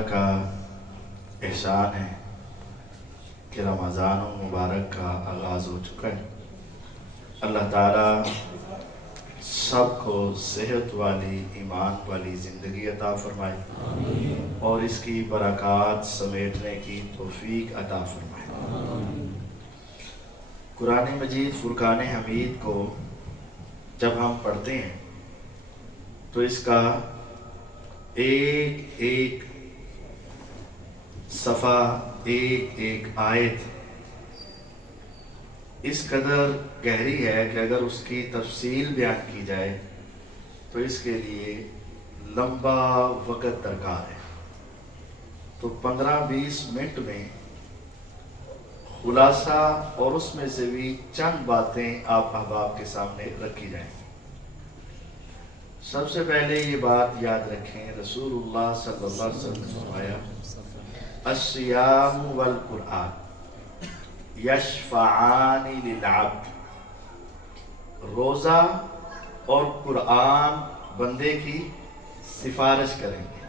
تعالیٰ کا احسان ہے کہ رمضان مبارک کا آغاز ہو چکا ہے۔ اللہ تعالیٰ سب کو صحت والی ایمان والی زندگی عطا فرمائے اور اس کی برکات سمیٹنے کی توفیق عطا فرمائے۔ قرآن مجید فرقان حمید کو جب ہم پڑھتے ہیں تو اس کا ایک ایک صفحہ، ایک ایک آیت اس قدر گہری ہے کہ اگر اس کی تفصیل بیان کی جائے تو اس کے لیے لمبا وقت درکار ہے۔ تو 15-20 منٹ میں خلاصہ اور اس میں سے بھی چند باتیں آپ احباب کے سامنے رکھی جائیں۔ سب سے پہلے یہ بات یاد رکھیں، رسول اللہ صلی اللہ علیہ وسلم نے فرمایا الصیام والقرآن یشفعان للعبد، روزہ اور قرآن بندے کی سفارش کریں گے۔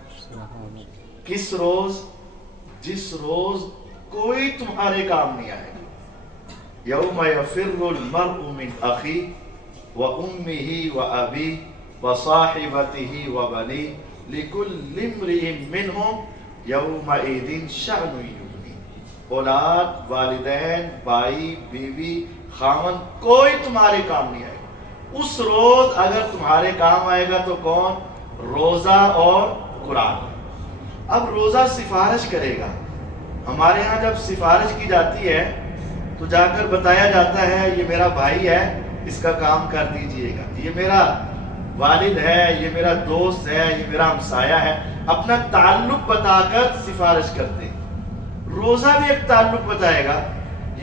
کس روز؟ جس روز کوئی تمہارے کام نہیں آئے گا۔ یوم یفر المرء من اخیہ وامہ وابیہ وصاحبتہ وبنیہ لکل امرئ منہم یومئذ شأن یغنیہ۔ اولاد، والدین، بھائی، بیوی، خاوند، کوئی تمہارے کام نہیں آئے گا۔ اس روز اگر تمہارے کام آئے گا تو کون؟ روزہ اور قرآن۔ اب روزہ سفارش کرے گا۔ ہمارے ہاں جب سفارش کی جاتی ہے تو جا کر بتایا جاتا ہے یہ میرا بھائی ہے، اس کا کام کر دیجئے گا، یہ میرا والد ہے، یہ میرا دوست ہے، یہ میرا ہمسایہ ہے، اپنا تعلق بتا کر سفارش کرتے ہیں۔ روزہ بھی ایک تعلق بتائے گا،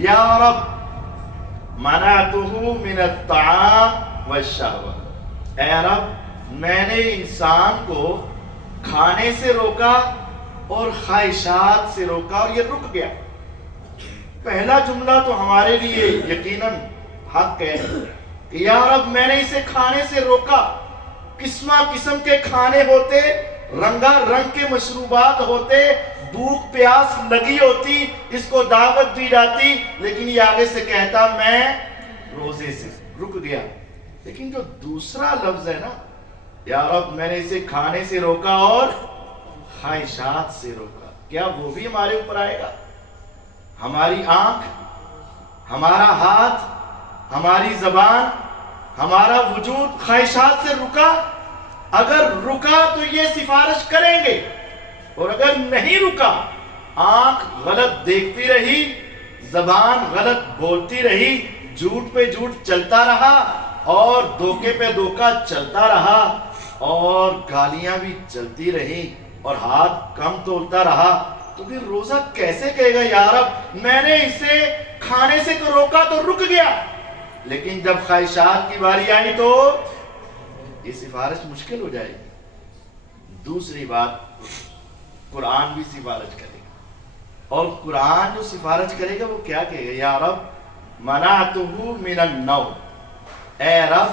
یا رب منعتہ من الطعام والشہوہ، اے رب میں نے انسان کو کھانے سے روکا اور خواہشات سے روکا اور یہ رک گیا۔ پہلا جملہ تو ہمارے لیے یقیناً حق ہے کہ یا رب میں نے اسے کھانے سے روکا۔ قسمہ قسم کے کھانے ہوتے، رنگا رنگ کے مشروبات ہوتے، بھوک پیاس لگی ہوتی، اس کو دعوت دی جاتی، لیکن یہ آگے سے کہتا میں روزے سے رک گیا۔ لیکن جو دوسرا لفظ ہے نا، یا رب میں نے اسے کھانے سے روکا اور خواہشات سے روکا، کیا وہ بھی ہمارے اوپر آئے گا؟ ہماری آنکھ، ہمارا ہاتھ، ہماری زبان، ہمارا وجود خواہشات سے رکا؟ اگر رکا تو یہ سفارش کریں گے، اور اگر نہیں رکا، آنکھ غلط دیکھتی رہی، زبان غلط بولتی رہی، جھوٹ پہ جھوٹ چلتا رہا اور دھوکے پہ دھوکا چلتا رہا اور گالیاں بھی چلتی رہی اور ہاتھ کم تولتا رہا، تو پھر روزہ کیسے کہے گا یا رب میں نے اسے کھانے سے تو روکا تو رک گیا، لیکن جب خواہشات کی باری آئی تو یہ سفارش مشکل ہو جائے گی۔ دوسری بات، قرآن بھی سفارش کرے گا، اور قرآن جو سفارش کرے گا وہ کیا کہے گا؟ یا رب منعتہ من النوم، اے رب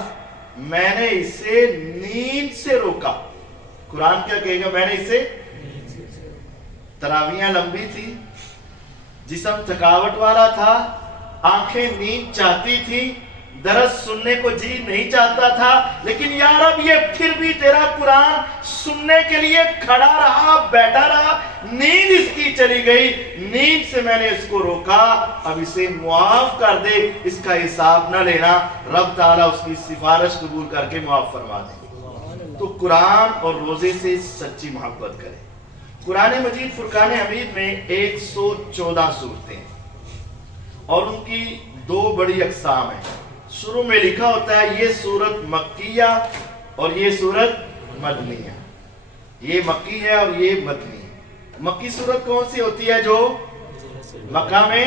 میں نے اسے نیند سے روکا۔ قرآن کیا کہے گا؟ میں نے اسے، تراویحیں لمبی تھی، جسم تھکاوٹ والا تھا، آنکھیں نیند چاہتی تھی، درس سننے کو جی نہیں چاہتا تھا، لیکن یا رب یہ پھر بھی تیرا قرآن سننے کے لیے کھڑا رہا، بیٹھا رہا، نیند اس کی چلی گئی، نیند سے میں نے اس کو روکا، اب اسے معاف کر دے، اس کا حساب نہ لینا، رب تعالیٰ اس کی سفارش قبول کر کے معاف فرما دے۔ تو قرآن اور روزے سے سچی محبت کریں۔ قرآن مجید فرقان حمید میں 114 صورتیں ہیں اور ان کی 2 بڑی اقسام ہیں۔ شروع میں لکھا ہوتا ہے یہ سورت مکیہ اور یہ سورت مدنیہ، یہ مکی ہے اور یہ مدنی ہے۔ مکی سورت کون سی ہوتی ہے؟ جو مکہ میں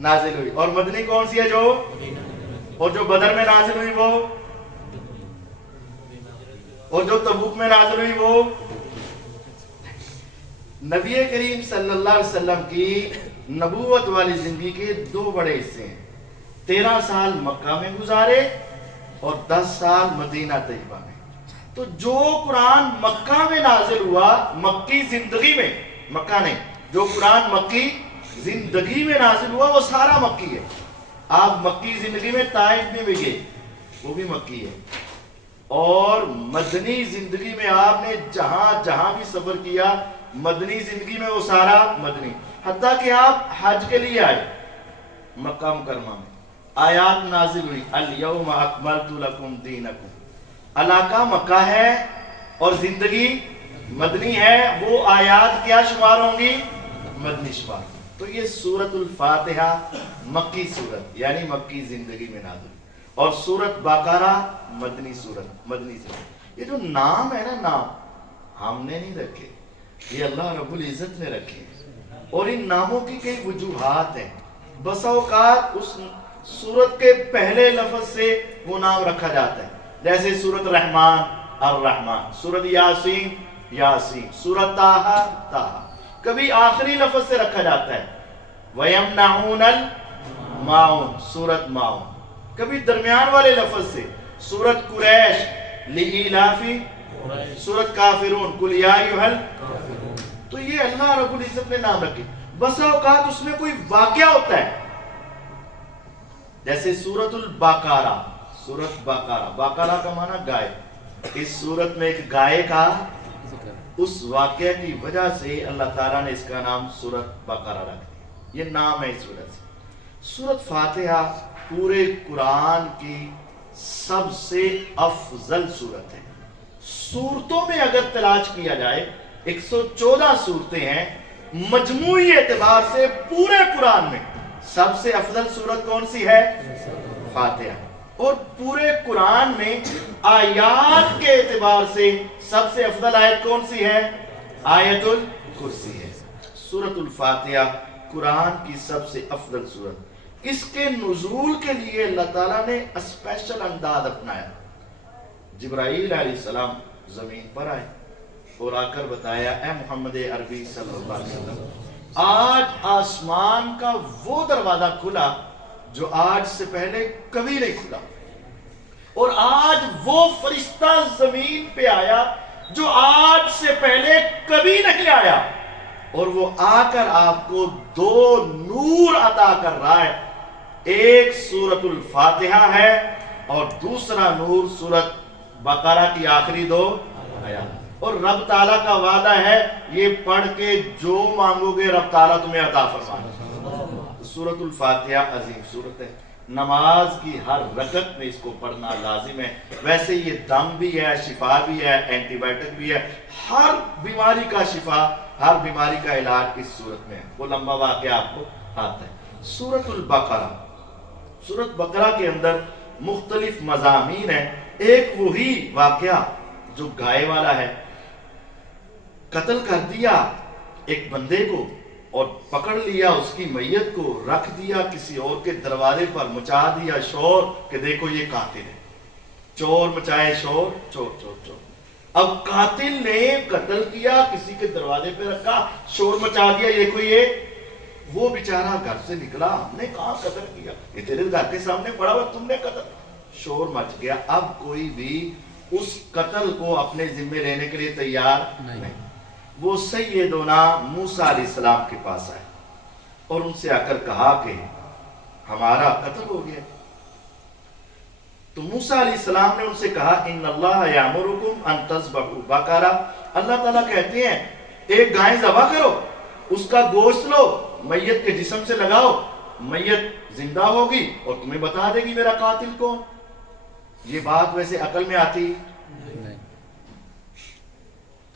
نازل ہوئی، اور مدنی کون سی ہے؟ اور جو بدر میں نازل ہوئی وہ، اور جو تبوک میں نازل ہوئی وہ۔ نبی کریم صلی اللہ علیہ وسلم کی نبوت والی زندگی کے 2 بڑے حصے ہیں۔ 13 سال مکہ میں گزارے اور 10 سال مدینہ طیبہ میں۔ تو جو قرآن مکہ میں نازل ہوا، مکی زندگی میں، مکہ نہیں، جو قرآن مکی زندگی میں نازل ہوا وہ سارا مکی ہے. آپ مکی زندگی میں طائف میں بھی گئے، وہ بھی مکی ہے. اور مدنی زندگی میں آپ نے جہاں جہاں بھی سفر کیا، مدنی زندگی میں وہ سارا مدنی. حتیٰ کہ آپ حج کے لیے آئے مکہ مکرمہ میں، آیات نازل ہوئی الیوم اکملت لکم دینکم. علاقہ مکہ ہے اور زندگی مدنی ہے، وہ آیات کیا شمار ہوں گی؟ مدنی شمار. تو یہ سورۃ الفاتحہ مکی سورت یعنی مکی زندگی میں نازل، اور سورۃ بقرہ مدنی سورت، مدنی سورت. یہ جو نام ہے نا، نام ہم نے نہیں رکھے، یہ اللہ رب العزت نے رکھے. اور ان ناموں کی کئی وجوہات ہیں. بس اوقات اس سورت کے پہلے لفظ سے وہ نام رکھا جاتا ہے، جیسے سورۃ رحمان الرحمن، سورۃ یاسین یاسین، سورۃ طٰہٰ طٰہٰ. کبھی آخری لفظ سے رکھا جاتا ہے وَيَمْنَعُونَ الْمَاعُونَ، سورۃ ماعون. کبھی درمیان والے لفظ سے سورۃ قریش لِإِيلَافِ، سورۃ کافرون قُلْ یَا أَیُّہَا الْکافرون. تو یہ اللہ رب العزت نے نام رکھے. بس اوقات اس میں کوئی واقعہ ہوتا ہے، جیسے سورۃ البقرہ، سورۃ بقرہ، بقرہ کا معنی گائے. اس سورت میں ایک گائے کا اس واقعہ کی وجہ سے اللہ تعالیٰ نے اس کا نام سورۃ بقرہ رکھ دیا. یہ نام ہے اس سورت سے. سورۃ فاتحہ پورے قرآن کی سب سے افضل سورت ہے. سورتوں میں اگر تلاش کیا جائے 114 صورتیں ہیں، مجموعی اعتبار سے پورے قرآن میں سب سے افضل سورت کون سی ہے؟ فاتحہ. اور پورے قرآن میں آیات کے اعتبار سے سب سے افضل آیت کون سی ہے؟ آیت الکرسی ہے. سورۃ الفاتحہ قرآن کی سب سے افضل سورت. اس کے نزول کے لیے اللہ تعالیٰ نے اسپیشل انداز اپنایا. جبرائیل علیہ السلام زمین پر آئے اور آ کر بتایا اے محمد عربی صلی اللہ علیہ وسلم، آج آسمان کا وہ دروازہ کھلا جو آج سے پہلے کبھی نہیں کھلا، اور آج وہ فرشتہ زمین پہ آیا جو آج سے پہلے کبھی نہیں آیا، اور وہ آ کر آپ کو 2 نور عطا کر رہا ہے. ایک سورۃ الفاتحہ ہے اور دوسرا نور سورۃ بقرہ کی آخری 2 آیات. اور رب تعالیٰ کا وعدہ ہے یہ پڑھ کے جو مانگو گے رب تعالیٰ تمہیں عطا فرمائے. سورۃ الفاتحہ عظیم سورت ہے. نماز کی ہر رکعت میں اس کو پڑھنا لازم ہے. ویسے یہ دم بھی ہے، شفا بھی ہے، اینٹی بائیوٹک بھی ہے. ہر بیماری کا شفا، ہر بیماری کا علاج اس سورت میں ہے. وہ لمبا واقعہ آپ کو آتا ہے. سورۃ البقرہ، سورۃ بقرہ کے اندر مختلف مضامین ہیں. ایک وہی واقعہ جو گائے والا ہے، قتل کر دیا ایک بندے کو اور پکڑ لیا اس کی میت کو، رکھ دیا کسی اور کے دروازے پر، مچا دیا شور کہ دیکھو یہ قاتل ہے. چور مچائے شور، چور چور چور. اب قاتل نے قتل کیا، کسی کے دروازے پہ رکھا، شور مچا دیا، دیکھو یہ. وہ بیچارہ گھر سے نکلا، ہم نے کہاں قتل کیا، یہ تیرے گھر کے سامنے پڑا ہوا، تم نے قتل. شور مچ گیا. اب کوئی بھی اس قتل کو اپنے ذمے لینے کے لیے تیار نہیں. وہ سیدنا موسیٰ علیہ السلام کے پاس آئے اور ان سے آ کر کہا کہ ہمارا قتل ہو گیا. تو موسیٰ علیہ السلام نے ان سے کہا ان اللہ یامرکم ان تذبحوا بقرہ، اللہ تعالیٰ کہتے ہیں ایک گائے ذبح کرو، اس کا گوشت لو، میت کے جسم سے لگاؤ، میت زندہ ہوگی اور تمہیں بتا دے گی میرا قاتل کون. یہ بات ویسے عقل میں آتی نہیں.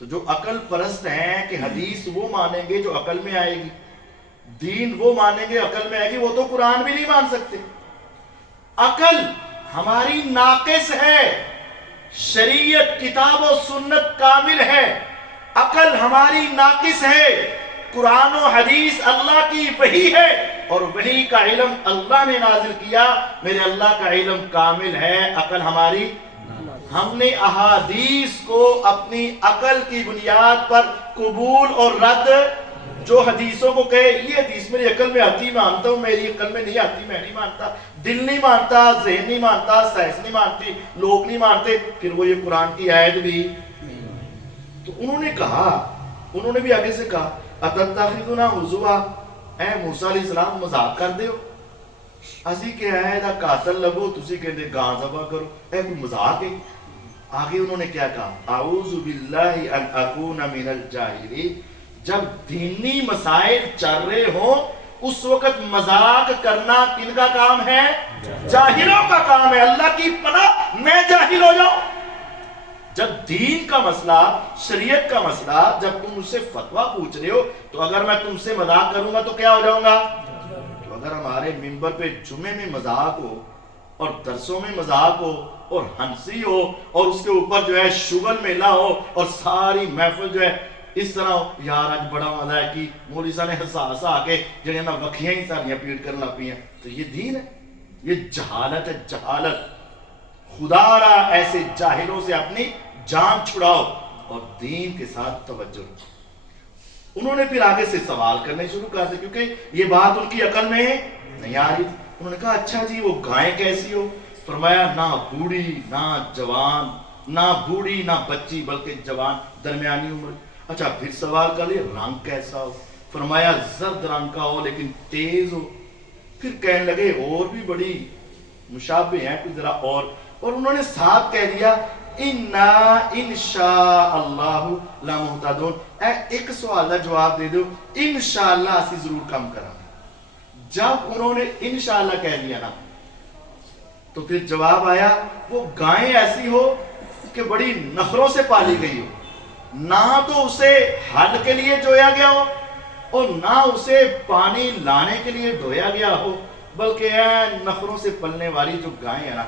تو جو عقل پرست ہیں کہ حدیث وہ مانیں گے جو عقل میں آئے گی، دین وہ مانیں گے عقل میں آئے گی، وہ تو قرآن بھی نہیں مان سکتے. عقل ہماری ناقص ہے، شریعت کتاب و سنت کامل ہے، عقل ہماری ناقص ہے. قرآن و حدیث اللہ کی وحی ہے اور وحی کا علم اللہ نے نازل کیا. میرے اللہ کا علم کامل ہے، عقل ہماری. ہم نے احادیث کو اپنی عقل کی بنیاد پر قبول اور رد جو حدیثوں کو کہے یہ حدیث میری عقل میں آتی مانتا ہوں، میری عقل میں نہیں آتی میں نہیں مانتا، دل نہیں مانتا، ذہن نہیں مانتا، سائنس نہیں مانتی، لوگ نہیں مانتے، پھر وہ یہ قرآن کی آیت بھی۔ تو انہوں نے کہا، انہوں نے بھی آگے سے کہا اتتخذنا ہزوا، اے موسیٰ علیہ السلام مذاق کر دے ہو، اسی کہ ہے دا قاتل لگو تسی کہتے گاں ذبح کرو، اے کوئی مذاق ہے۔ آگے انہوں نے کیا کہا اعوذ باللہ ان اکون من الجاہلین، جب دینی مسائل چل رہے ہوں اس وقت مذاق کرنا کن کا کام ہے؟ جاہلوں کا کام ہے۔ اللہ کی پناہ میں جاہل ہو جاؤں؟ جب دین کا مسئلہ، شریعت کا مسئلہ، جب تم مجھ سے فتویٰ پوچھ رہے ہو تو اگر میں تم سے مذاق کروں گا تو کیا ہو جاؤں گا؟ تو اگر ہمارے منبر پہ جمعے میں مذاق ہو اور درسوں میں مذاق ہو اور ہنسی ہو اور اس کے اوپر جو ہے شغل میلہ ہو اور ساری محفل جو ہے اس طرح ہو، یار آج بڑا مزہ ہے کہ مولوی صاحب نے ہنسا ہنسا آ کے جنہیں نا وکھیاں ہی ساریاں پیٹ کرنا پی ہیں، تو یہ دین ہے؟ یہ جہالت ہے، جہالت۔ خدا را ایسے جاہلوں سے اپنی جان چھڑاؤ اور دین کے ساتھ توجہ رکھو۔ انہوں نے پھر آگے سے سوال کرنے شروع کر دے کیونکہ یہ بات ان کی عقل میں نہیں آ رہی۔ انہوں نے کہا اچھا جی وہ گائیں کیسی ہو؟ فرمایا نہ بوڑھی نہ جوان، نہ بوڑھی نہ بچی بلکہ جوان درمیانی عمر۔ اچھا پھر سوال کر لیا رنگ کیسا ہو؟ فرمایا زرد رنگ کا ہو لیکن تیز ہو۔ پھر کہنے لگے اور بھی بڑی مشابہ ہیں کچھ ذرا اور انہوں نے ساتھ کہہ دیا اِنَّا اِنشَاءَ اللَّهُ لَمُهْتَدُونَ۔ ایک سوال کا جواب دے دو، انشاءاللہ اسی ضرور کم کرا۔ جب انہوں نے انشاءاللہ کہہ دیا نا تو پھر جواب آیا وہ گائیں ایسی ہو کہ بڑی نخروں سے پالی گئی ہو، نہ تو اسے حل کے لیے جویا گیا ہو اور نہ اسے پانی لانے کے لیے ڈھویا گیا ہو، بلکہ اے نخروں سے پلنے والی جو گائیں ہیں نا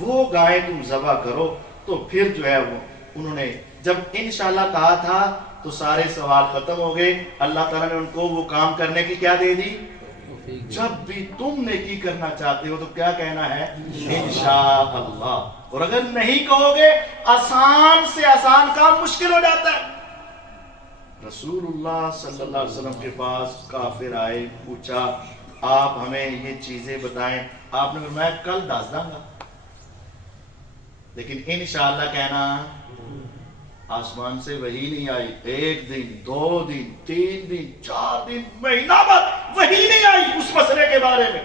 وہ گائیں تم ذبح کرو۔ تو پھر جو ہے وہ انہوں نے جب انشاءاللہ کہا تھا تو سارے سوال ختم ہو گئے۔ اللہ تعالیٰ نے ان کو وہ کام کرنے کی کیا دے دی؟ جب بھی تم نیکی کرنا چاہتے ہو تو کیا کہنا ہے؟ انشاءاللہ۔ اور اگر نہیں کہو گے آسان سے آسان کام مشکل ہو جاتا ہے۔ رسول اللہ صلی اللہ علیہ وسلم کے پاس کافر آئے، پوچھا آپ ہمیں یہ چیزیں بتائیں۔ آپ نے فرمایا کل دس دوں گا، لیکن انشاءاللہ کہنا۔ آسمان سے وحی نہیں آئی، ایک دن، دو دن، تین دن، چار دن، مہینہ بعد وحی نہیں آئی اس مسئلے کے بارے میں۔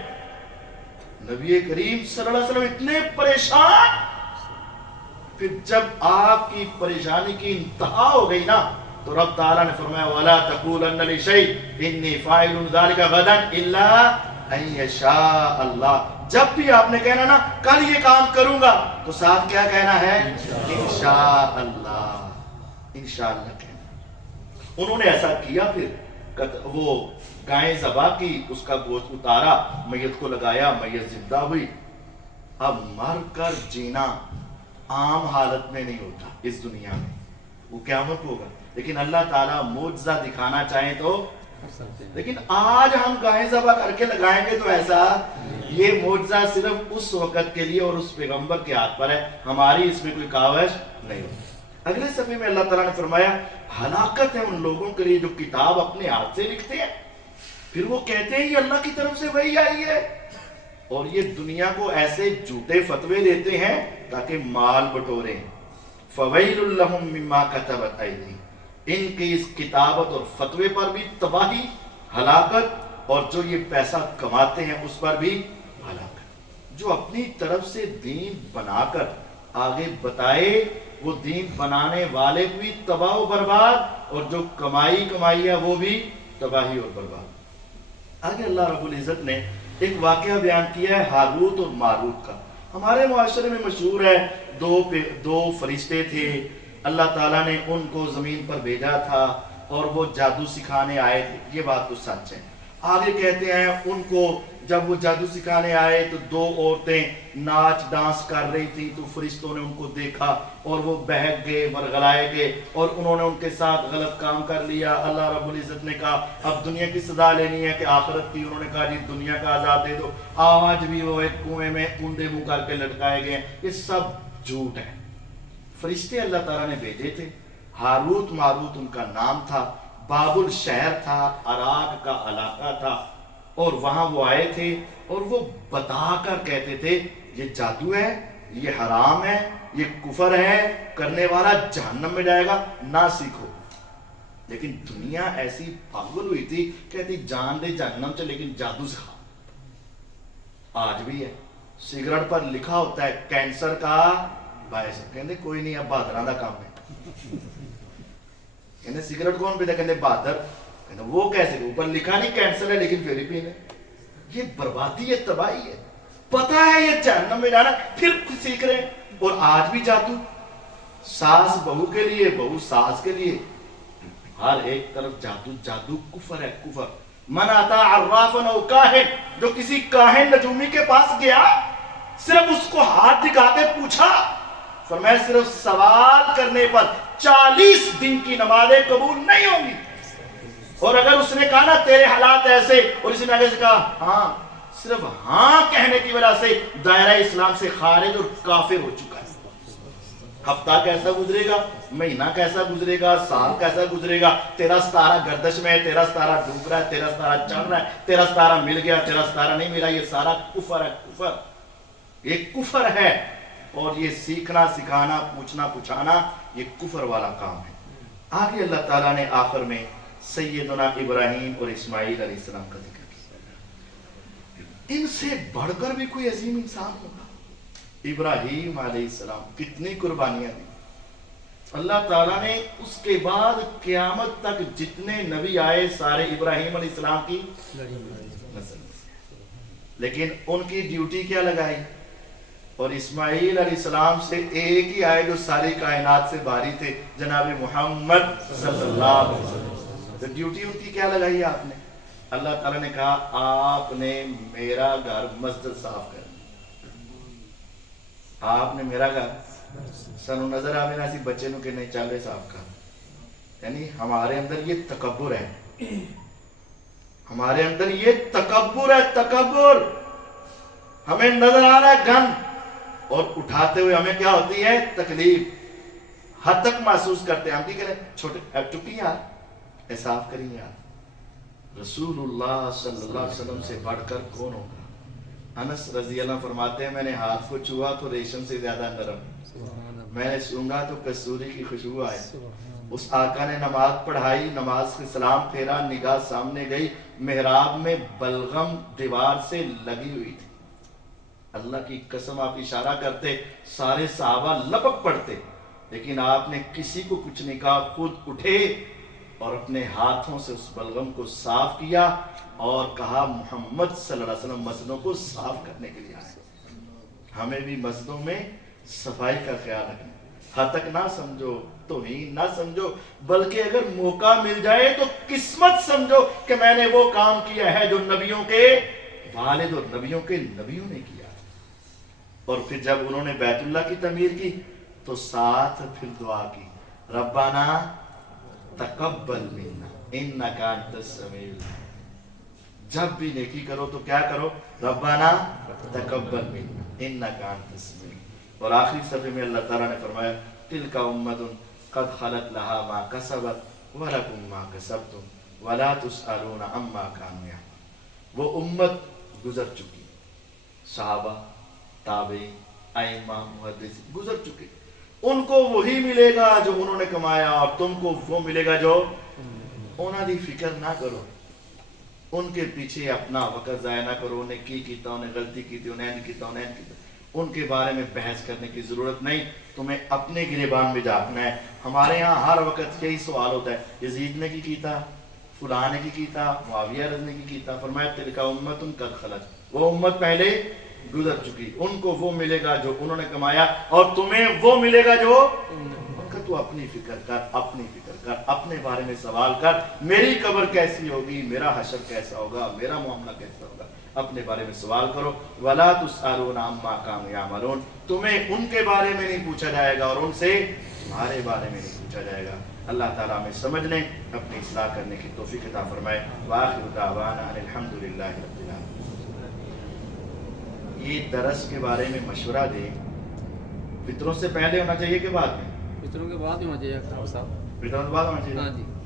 نبی کریم صلی اللہ علیہ وسلم اتنے پریشان۔ پھر جب آپ کی پریشانی کی انتہا ہو گئی نا تو رب تعالیٰ نے فرمایا وَلَا تَقُولَنَّ لِشَيْءٍ إِنِّي فَاعِلٌ ذَلِكَ غَدًا إِلَّا أَن يَشَاءَ اللَّهُ۔ جب بھی آپ نے کہنا نا کل یہ کام کروں گا تو ساتھ کیا کہنا ہے؟ انشاءاللہ۔ انشاءاللہ کہنا۔ انہوں نے ایسا کیا، پھر وہ گائیں ذبح کی، اس کا گوشت اتارا، میت کو لگایا، میت زندہ ہوئی۔ اب مر کر جینا عام حالت میں نہیں ہوتا اس دنیا میں، وہ قیامت ہوگا، لیکن اللہ تعالیٰ معجزہ دکھانا چاہیں تو۔ لیکن آج ہم گائیں ذبح کر کے لگائیں گے تو ایسا، یہ معجزہ صرف اس وقت کے لیے اور اس پیغمبر کے ہاتھ پر ہے، ہماری اس میں کوئی کاوش نہیں ہوتی۔ اگلے صفحے میں اللہ تعالیٰ نے فرمایا ہلاکت ہے ان لوگوں کے لیے جو کتاب اپنے ہاتھ سے لکھتے ہیں، پھر وہ کہتے ہیں یہ اللہ کی طرف سے وحی آئی ہے، اور یہ دنیا کو ایسے جھوٹے فتوے دیتے ہیں تاکہ مال بٹوریں۔ فَوَيْلٌ لَهُم مِّمَّا كَتَبَتْ أَيْدِيهِمْ، ان کی اس کتابت اور فتوے پر بھی تباہی، ہلاکت، اور جو یہ پیسہ کماتے ہیں اس پر بھی ہلاکت۔ جو اپنی طرف سے دین بنا کر آگے بتائے وہ دین بنانے والے بھی تباہ و برباد، اور جو کمائی ہے وہ بھی تباہی اور برباد۔ آگے اللہ رب العزت نے ایک واقعہ بیان کیا ہے ہاروت اور ماروت کا۔ ہمارے معاشرے میں مشہور ہے، دو فرشتے تھے، اللہ تعالیٰ نے ان کو زمین پر بھیجا تھا اور وہ جادو سکھانے آئے تھے، یہ بات تو سچ ہے۔ آگے کہتے ہیں ان کو جب وہ جادو سکھانے آئے تو دو عورتیں ناچ ڈانس کر رہی تھی، تو فرشتوں نے ان کو دیکھا اور وہ بہک گئے، ورغلائے گئے، اور انہوں نے ان کے ساتھ غلط کام کر لیا۔ اللہ رب العزت نے کہا اب دنیا کی سزا لینی ہے کہ آخرت کی؟ انہوں نے کہا جی دنیا کا عذاب دے دو۔ آج بھی وہ ایک کنویں میں اونڈے منہ کر کے لٹکائے گئے۔ یہ سب جھوٹ ہے۔ فرشتے اللہ تعالیٰ نے بھیجے تھے، ہاروت ماروت ان کا نام تھا، بابل شہر تھا، عراق کا علاقہ تھا، اور وہاں وہ آئے تھے اور وہ بتا کر کہتے تھے یہ جادو ہے، یہ حرام ہے، یہ کفر ہے، کرنے والا جہنم میں جائے گا، نہ سیکھو۔ لیکن دنیا ایسی پاگل ہوئی تھی، کہتی جان دے جہنم سے لیکن جادو سکھا۔ آج بھی ہے، سگریٹ پر لکھا ہوتا ہے کینسر کا باعث، کہتے کوئی نہیں، اب بہادران دا کام ہے۔ کہتے سگریٹ کون پیتا؟ کہتے بہادر۔ کہتے وہ کیسے؟ اوپر لکھا نہیں کینسر ہے لیکن پھر ہی پینے۔ یہ بربادی ہے، تباہی ہے، پتا ہے یہ جہنم میں جانا، پھر کچھ سیکھ رہے ہیں۔ اور آج بھی جادو، ساس بہو کے لیے، بہو ساس کے لیے، ہر ایک طرف جادو، جادو کفر ہے، کفر۔ من آتا عرافن او کاہن، جو کسی کاہن نجومی کے پاس گیا، صرف اس کو ہاتھ دکھا کے پوچھا، فرمایا صرف سوال کرنے پر 40 دن کی نمازیں قبول نہیں ہوں گی۔ اور اگر اس نے کہا نا تیرے حالات ایسے، اور اس نے آگے سے کہا ہاں، صرف ہاں کہنے کی وجہ سے دائرہ اسلام سے خارج اور کافر ہو چکا ہے۔ ہفتہ کیسا گزرے گا، مہینہ کیسا گزرے گا، سال کیسا گزرے گا، تیرا ستارہ گردش میں ہے، تیرا ستارہ ڈوب رہا ہے، تیرا ستارہ چل رہا ہے، تیرا ستارہ مل گیا، تیرا ستارہ نہیں ملا، یہ سارا کفر ہے، کفر، یہ کفر ہے۔ اور یہ سیکھنا، سکھانا، پوچھنا، پوچھانا، یہ کفر والا کام ہے۔ آگے اللہ تعالیٰ نے آخر میں سیدنا ابراہیم اور اسماعیل علیہ السلام کا ذکر کیا۔ ان سے بڑھ کر بھی کوئی عظیم انسان ہوگا؟ ابراہیم علیہ السلام کتنی قربانیاں دی۔ اللہ تعالیٰ نے اس کے بعد قیامت تک جتنے نبی آئے سارے ابراہیم علیہ السلام کی نسل، لیکن ان کی ڈیوٹی کیا لگائی؟ اور اسماعیل علیہ السلام سے ایک ہی آئے جو ساری کائنات سے باری تھے، جناب محمد صلی اللہ علیہ وسلم۔ تو ڈیوٹی ان کی کیا لگائی آپ نے؟ اللہ تعالیٰ نے کہا آپ نے میرا گھر مسجد صاف کرنا، آپ نے میرا گھر سنو نظر آوے نا سی بچے نو کہ نہیں چالے صاف کر۔ یعنی ہمارے اندر یہ تکبر ہے، ہمارے اندر یہ تکبر ہے، تکبر۔ ہمیں نظر آ رہا ہے گند، اور اٹھاتے ہوئے ہمیں کیا ہوتی ہے؟ تکلیف، حد تک محسوس کرتے ہیں ہم کی کریں چھوٹے چپی یار، اے صاف کریں یار۔ رسول اللہ صلی اللہ علیہ وسلم سے بڑھ کر کون ہوگا؟ انس رضی اللہ فرماتے ہیں میں نے ہاتھ کو چھوا تو ریشم سے زیادہ نرم، میں نے سونگا تو کستوری کی خوشبو آئی۔ اس آقا نے نماز پڑھائی، نماز کے سلام پھیرا، نگاہ سامنے گئی، محراب میں بلغم دیوار سے لگی ہوئی تھی۔ اللہ کی قسم آپ اشارہ کرتے، سارے صحابہ لپک پڑتے، لیکن آپ نے کسی کو کچھ نہیں کہا، خود اٹھے اور اپنے ہاتھوں سے اس بلغم کو صاف کیا اور کہا محمد صلی اللہ علیہ وسلم مسجدوں کو صاف کرنے کے لیے آئے۔ ہمیں بھی مسجدوں میں صفائی کا خیال رکھنا، حد تک نہ سمجھو، توہین نہ سمجھو، بلکہ اگر موقع مل جائے تو قسمت سمجھو کہ میں نے وہ کام کیا ہے جو نبیوں کے والد اور نبیوں کے نبیوں نے کیا۔ اور پھر جب انہوں نے بیت اللہ کی تعمیر کی تو ساتھ پھر دعا کی، ربنا تقبل منا انک انت السمیع العلیم۔ جب بھی نیکی کرو تو کیا کرو؟ ربنا تقبل منا انک انت السمیع۔ اور آخری صفحے میں اللہ تعالیٰ نے فرمایا تلک امۃ قد خلت لها ما کسبت ولکم ما کسبتم ولا تسألون عما كانوا يعملون۔ وہ امت گزر چکی، صحابہ، تابعین، ائمہ، محدث گزر چکے، ان کو وہی ملے گا جو انہوں نے کمایا، اور تم کو وہ ملے گا جو انہوں نے فکر نہ کرو، ان کے پیچھے اپنا وقت ضائع نہ کرو، انہیں کی کیتا، انہیں غلطی کی تھی، انہیں کیتا، انہیں کیتا، ان کے بارے میں بحث کرنے کی ضرورت نہیں، تمہیں اپنے گریبان میں جھانکنا ہے۔ ہمارے ہاں ہر وقت یہی سوال ہوتا ہے یزید نے کی کیتا، فلاں نے کی کیتا، معاویہ رضی نے کی کیتا۔ فرمایا تلک امۃ قد خلت، وہ امت پہلے گزر چکی، ان کو وہ ملے گا جو انہوں نے کمایا، اور تمہیں وہ ملے گا جو ان کا۔ تو اپنی فکر کر، اپنی فکر کر، اپنے بارے میں سوال کر، میری قبر کیسی ہوگی، میرا حشر کیسا ہوگا، میرا معاملہ کیسا ہوگا، اپنے بارے میں سوال کرو۔ ولا تسألون عما كانوا يعملون، تمہیں ان کے بارے میں نہیں پوچھا جائے گا اور ان سے تمہارے بارے میں نہیں پوچھا جائے گا۔ اللہ تعالیٰ ہمیں سمجھنے، اپنی اصلاح کرنے کی توفیق عطا فرمائے۔ وآخر دعوانا ان الحمدللہ رب العالمین۔ یہ درس کے بارے میں مشورہ دیں، فطروں سے پہلے ہونا چاہیے کہ بعد میں؟ فطروں کے بعد ہونا چاہیے صاحب، فطروں کے بعد ہونا چاہیے۔ ہاں جی۔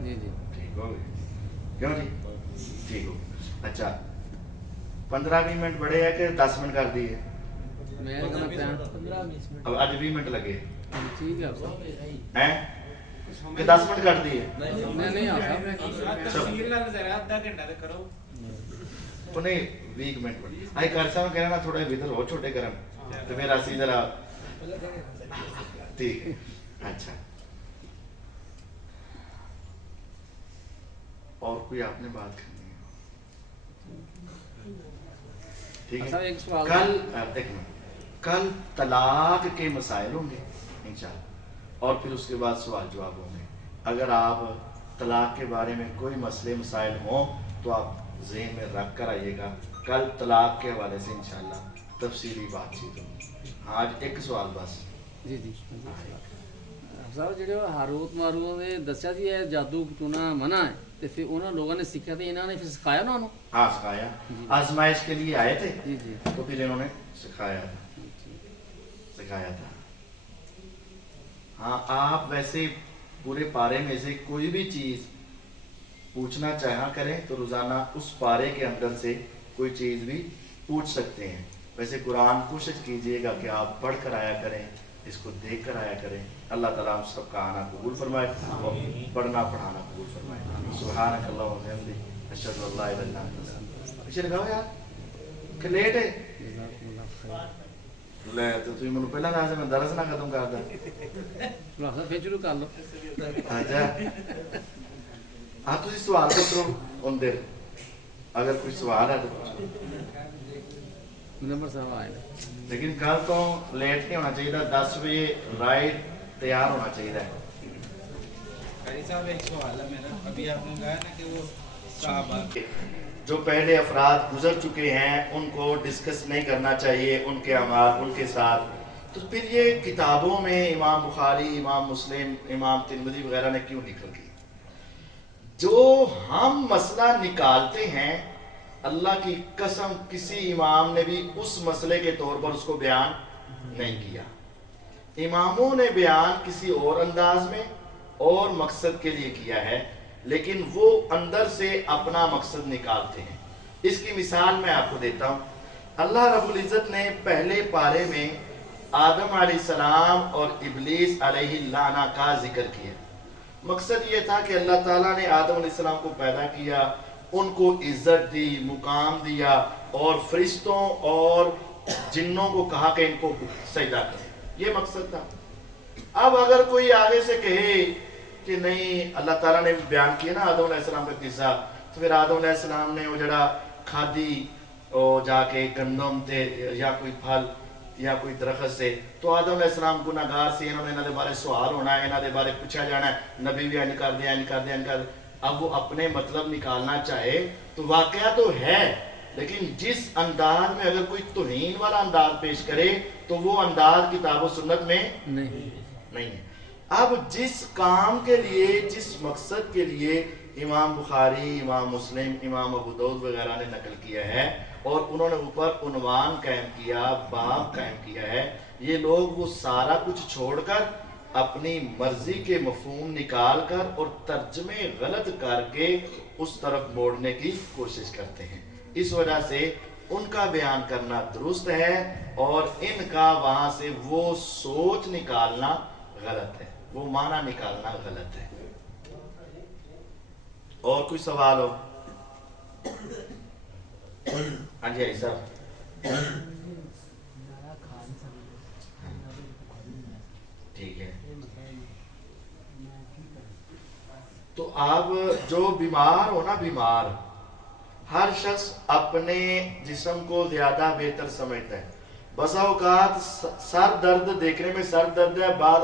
جی جی ٹھیک ہو گئی کیوں جی ٹھیک ہو اچھا 15-20 منٹ بڑے ہے کہ 10 منٹ کر دیے میں نے کہا پین اب آج 20 منٹ لگے ٹھیک ہے افسر ہیں کہ 10 منٹ کر دیے نہیں آتا میں تو نہیں 20 منٹ آئی کرسا میں کہنا تھوڑا بھیتر ہو چھوٹے کرم تو میرا سی ذرا ٹھیک ہے اچھا اور کوئی آپ نے بات کرنی ہے ٹھیک اچھا ہے ایک سوال کل ایک منٹ کل طلاق کے مسائل ہوں گے انشاءاللہ اور پھر اس کے بعد سوال جواب ہوں گے اگر آپ طلاق کے بارے میں کوئی مسئلے مسائل ہوں تو آپ ذہن میں رکھ کر آئیے گا کل طلاق کے حوالے سے انشاءاللہ تفصیلی بات چیت ہوگی آج ایک سوال بس جی جی صاحب جڑے ہاروت ماروت نے دسیا جی ہے جادو ٹونا منع ہے تو پھر انہوں لوگوں نے سیکھا تھا انہوں نے پھر سکھایا نا انہوں ہاں سکھایا آزمائش کے لیے آئے تھے جی جی تو پھر انہوں نے سکھایا تھا ہاں آپ ویسے پورے پارے میں سے کوئی بھی چیز پوچھنا چاہا کریں تو روزانہ اس پارے کے اندر سے کوئی چیز بھی پوچھ سکتے ہیں ویسے قرآن کوشش کیجئے گا کہ آپ پڑھ کر آیا کریں اس کو دیکھ کر آیا کریں اللہ تعالیٰ ہم سب کا آنا قبول فرمائے اور پڑھنا پڑھانا قبول فرمائے سبحانک اللہم و بحمدک اشہد ان لا الہ الا انت پیچھے لگاؤ یار کہ لیٹ ہے لے تو تھی منو پہلا کہا سے میں درس نہ ختم کرتا صاحب پھر شروع کر لو اچھا آپ تھی سوال پوچھو ان دیر اگر کوئی سوال ہے تو پوچھو نمبر صاحب آئے لیکن کل تو لیٹ نہیں ہونا چاہیے 10 بجے رائٹ تیار ہونا چاہیے قاری صاحب ایک سوال ہے میرا ابھی آپ نے کہا نا کہ وہ صحابہ جو پہلے افراد گزر چکے ہیں ان کو ڈسکس نہیں کرنا چاہیے ان کے اعمال ان کے ساتھ تو پھر یہ کتابوں میں امام بخاری امام مسلم امام ترمذی وغیرہ نے کیوں لکھ رکھی جو ہم مسئلہ نکالتے ہیں اللہ کی قسم کسی امام نے بھی اس مسئلے کے طور پر اس کو بیان نہیں کیا اماموں نے بیان کسی اور انداز میں اور مقصد کے لیے کیا ہے لیکن وہ اندر سے اپنا مقصد نکالتے ہیں اس کی مثال میں آپ کو دیتا ہوں اللہ رب العزت نے پہلے پارے میں آدم علیہ السلام اور ابلیس علیہ اللعنہ کا ذکر کیا مقصد یہ تھا کہ اللہ تعالیٰ نے آدم علیہ السلام کو پیدا کیا ان کو عزت دی مقام دیا اور فرشتوں اور جنوں کو کہا کہ ان کو سجدہ کریں یہ مقصد تھا اب اگر کوئی آگے سے کہے کہ نہیں اللہ تعالیٰ نے بیان کیا نا آدم علیہ السلام کا قصہ تو پھر آدم علیہ السلام نے وہ جڑا کھادی جا کے گندم تھے یا کوئی پھل یا کوئی درخت سے تو آدم علیہ السلام گناہگار سے انہوں نے انہوں نے بارے سوال ہونا ہے انہوں نے بارے پوچھا جانا ہے نبی بھی انکار دیا اب وہ اپنے مطلب نکالنا چاہے تو واقعہ تو ہے لیکن جس انداز میں اگر کوئی توہین والا انداز پیش کرے تو وہ انداز کتاب و سنت میں نہیں ہے اب جس کام کے لیے جس مقصد کے لیے امام بخاری امام مسلم امام ابو داؤد وغیرہ نے نقل کیا ہے اور انہوں نے اوپر عنوان قائم کیا باب قائم کیا ہے یہ لوگ وہ سارا کچھ چھوڑ کر اپنی مرضی کے مفہوم نکال کر اور ترجمے غلط کر کے اس طرف موڑنے کی کوشش کرتے ہیں اس وجہ سے ان کا بیان کرنا درست ہے اور ان کا وہاں سے وہ سوچ نکالنا غلط ہے وہ معنی نکالنا غلط ہے اور کوئی سوال ہو ہاں جی صاحب ٹھیک ہے تو آپ جو بیمار ہو نا بیمار ہر شخص اپنے جسم کو زیادہ بہتر سمجھتا ہے بسا اوقات سر درد دیکھنے میں سر درد ہے بعد